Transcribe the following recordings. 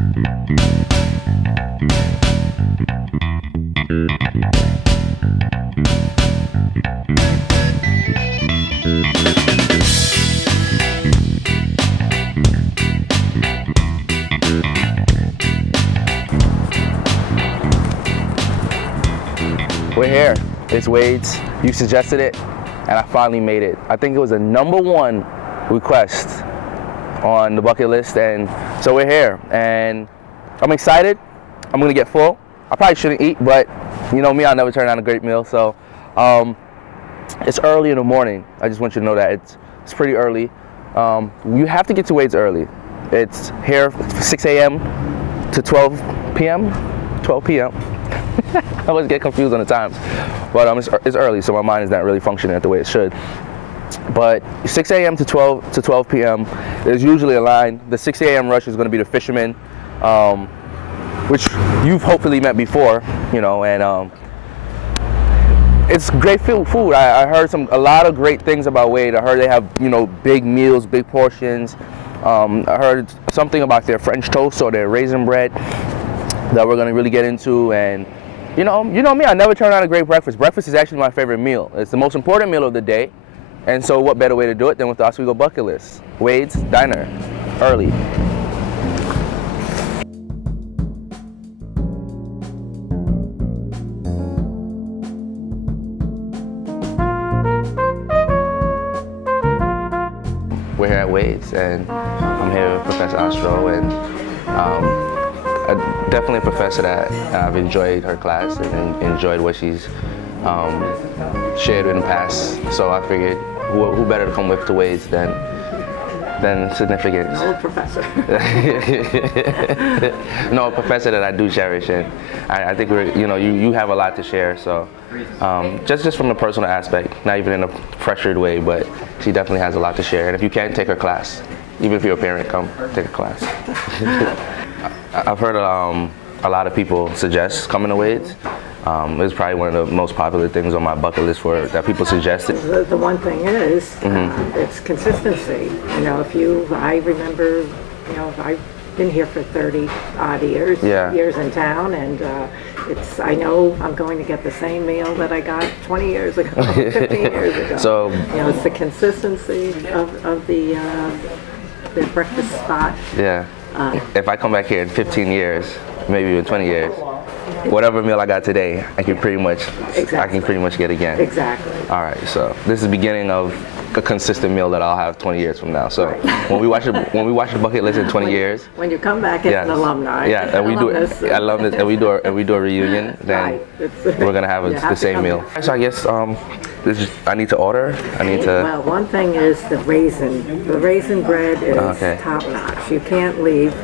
We're here. It's Wade's. You suggested it, and I finally made it. I think it was the #1 request on the bucket list, and so we're here. And I'm excited. I'm gonna get full. I probably shouldn't eat, but you know me, I'll never turn down a great meal. So it's early in the morning. I just want you to know that it's pretty early. You have to get to Wade's early. It's here 6 a.m. to 12 p.m. 12 p.m. I always get confused on the times, but it's early, so my mind is not really functioning the way it should. But 6 a.m. to 12 p.m. there's usually a line. The 6 a.m. rush is going to be the fishermen, which you've hopefully met before, you know, and it's great food. I heard a lot of great things about Wade. I heard they have, you know, big meals, big portions. I heard something about their French toast or their raisin bread that we're going to really get into. And you know me, I never turn down a great breakfast. Breakfast is actually my favorite meal. It's the most important meal of the day. And so what better way to do it than with the Oswego bucket list? Wade's Diner, early. We're here at Wade's, and I'm here with Professor Ostrow, and definitely a professor that I've enjoyed her class and enjoyed what she's shared in the past. So I figured, who better to come with to Wade's than significance. An old professor. No, a professor that I do cherish, and I think you have a lot to share. So just from the personal aspect, not even in a pressured way, but she definitely has a lot to share. And if you can't take her class, even if you're a parent, come take a class. I've heard a lot of people suggest coming to Wade's. It's probably one of the most popular things on my bucket list that people suggested. The one thing is, it's consistency. You know, I remember, you know, I've been here for 30-odd years, years in town, and I know I'm going to get the same meal that I got 20 years ago, 15 years ago. So, you know, it's the consistency of the breakfast spot. Yeah. If I come back here in 15 years, maybe even 20 years, whatever meal I got today, I can pretty much get again. Exactly. All right, so this is the beginning of a consistent meal that I'll have 20 years from now. So when we watch the bucket list in 20 years, when you come back as an alumni, and we do alumnus, and we do a reunion, then we're gonna have the same meal. So I guess I need to order. Well, one thing is the raisin. The raisin bread is top notch. You can't leave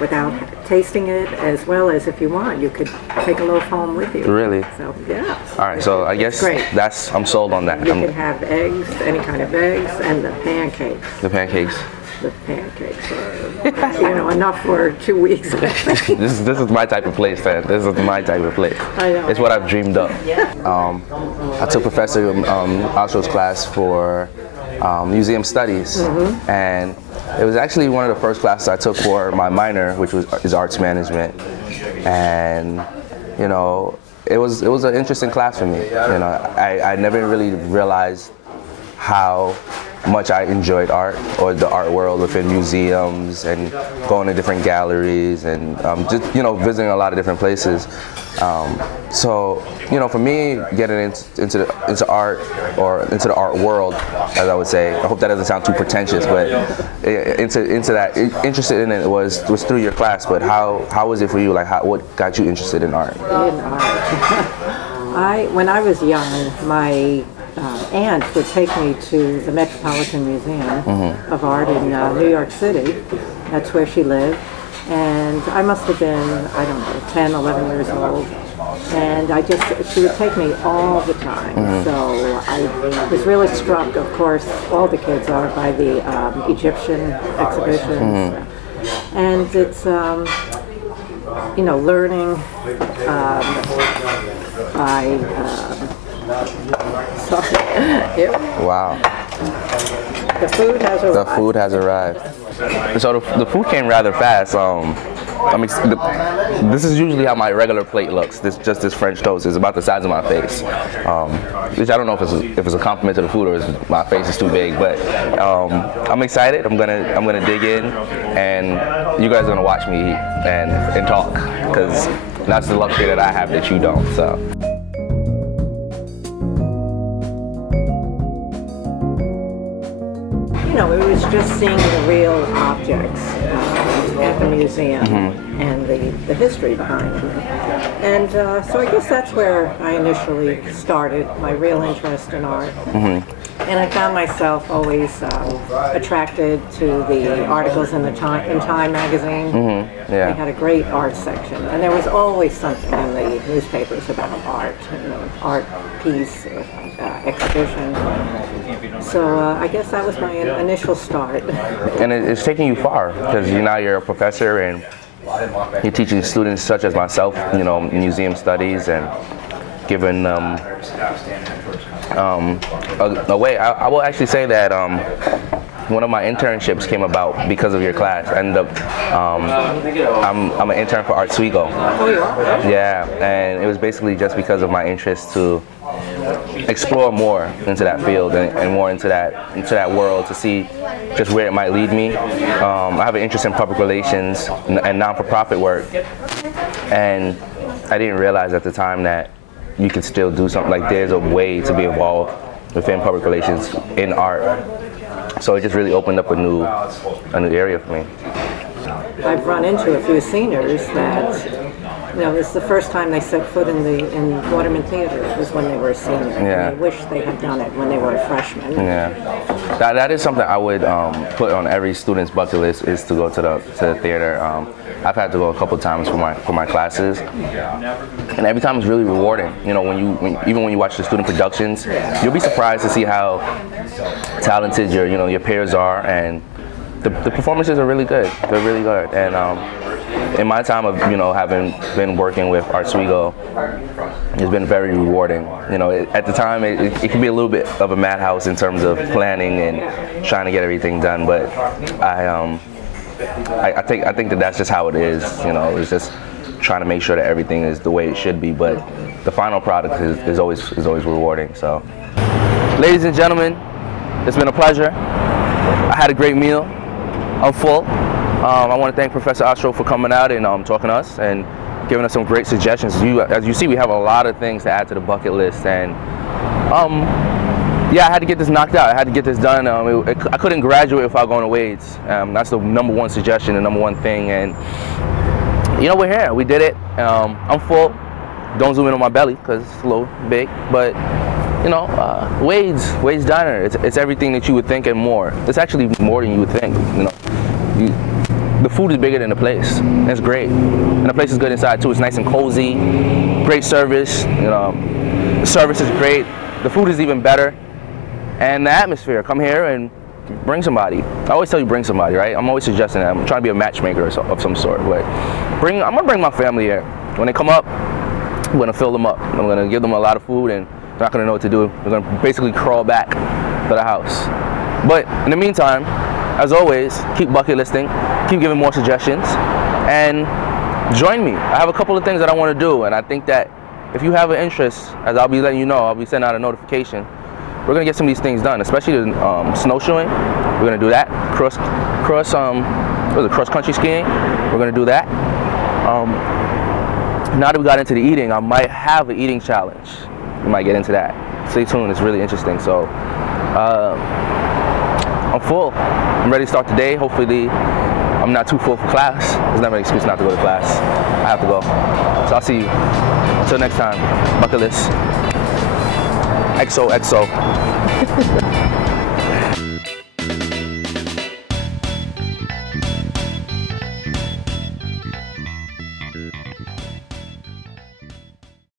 without tasting it, as well as if you want, you could take a loaf home with you. Really? So yeah. All right. So I guess I'm sold on that. You can have eggs, any kind of eggs, and the pancakes. The pancakes. The pancakes are, enough for 2 weeks. This is my type of place, man. This is my type of place. I know. It's what I've dreamed of. I took Professor Ostrow's class for museum studies, and it was actually one of the first classes I took for my minor, which is arts management, and you know, it was an interesting class for me. You know, I never really realized how much I enjoyed art, or the art world within museums and going to different galleries and just, you know, visiting a lot of different places. So, you know, for me, getting into art, or into the art world, as I would say, I hope that doesn't sound too pretentious, but into that, interested in it was through your class. But how was it for you? Like, what got you interested in art? When I was young, my aunt would take me to the Metropolitan Museum of Art in New York City. That's where she lived. And I must have been, I don't know, 10, 11 years old. And she would take me all the time. So I was really struck, of course, all the kids are, by the Egyptian exhibitions. And it's, you know, learning by, Wow. The food has arrived. The food has arrived. So the food came rather fast. This is usually how my regular plate looks. Just this French toast is about the size of my face, which I don't know if it's a compliment to the food or if my face is too big. But I'm excited. I'm gonna dig in, and you guys are gonna watch me eat and talk, because that's the luxury that I have that you don't. So. You know, it was just seeing the real objects at the museum and the history behind them. And so I guess that's where I initially started my real interest in art. And I found myself always attracted to the articles in Time magazine. They had a great art section, and there was always something in the newspapers about art, art piece, or, exhibition. So I guess that was my initial start. And it's taking you far, because you're a professor and you're teaching students such as myself, museum studies, and giving them a way. I will actually say that one of my internships came about because of your class. I ended up, I'm an intern for Oswego. Yeah, and it was basically just because of my interest to explore more into that field and more into that world, to see just where it might lead me. I have an interest in public relations and non-for-profit work, and I didn't realize at the time that you could still do something, like there's a way to be involved within public relations in art. So it just really opened up a new area for me. I've run into a few seniors that, it's the first time they set foot in Waterman Theater was when they were a senior. Yeah. And they wish they had done it when they were a freshman. Yeah, that is something I would put on every student's bucket list, is to go to the theater. I've had to go a couple times for my classes, and every time it's really rewarding. Even when you watch the student productions, you'll be surprised to see how talented your peers are, and the performances are really good. They're really good. And in my time of having been working with Oswego, it's been very rewarding. At the time it can be a little bit of a madhouse in terms of planning and trying to get everything done, but I think that's just how it is. It's just trying to make sure that everything is the way it should be, but the final product is always rewarding. So, ladies and gentlemen, it's been a pleasure. I had a great meal. I'm full. I want to thank Professor Asro for coming out and talking to us and giving us some great suggestions. As you see, we have a lot of things to add to the bucket list, and yeah, I had to get this knocked out. I had to get this done. I couldn't graduate without going to Wade's. That's the #1 suggestion, the #1 thing, and we're here. We did it. I'm full. Don't zoom in on my belly because it's a little big, but Wade's Diner. It's everything that you would think and more. It's actually more than you would think. The food is bigger than the place. It's great, and the place is good inside too. It's nice and cozy. Great service. The service is great. The food is even better, and the atmosphere. Come here and bring somebody. I always tell you, bring somebody, right? I'm always suggesting that. I'm trying to be a matchmaker of some sort, but I'm gonna bring my family here. When they come up, I'm gonna fill them up. I'm gonna give them a lot of food, and they're not gonna know what to do. They're gonna basically crawl back to the house. But in the meantime, as always, keep bucket listing, keep giving more suggestions, and join me. I have a couple of things that I want to do, and I think that if you have an interest, as I'll be letting you know, I'll be sending out a notification. We're gonna get some of these things done, especially the snowshoeing. We're gonna do that. Cross country skiing. We're gonna do that. Now that we got into the eating, I might have an eating challenge. We might get into that. Stay tuned. It's really interesting. So. I'm full. I'm ready to start the day. Hopefully I'm not too full for class. There's never an excuse not to go to class. I have to go. So I'll see you. Until next time, bucket list. XOXO.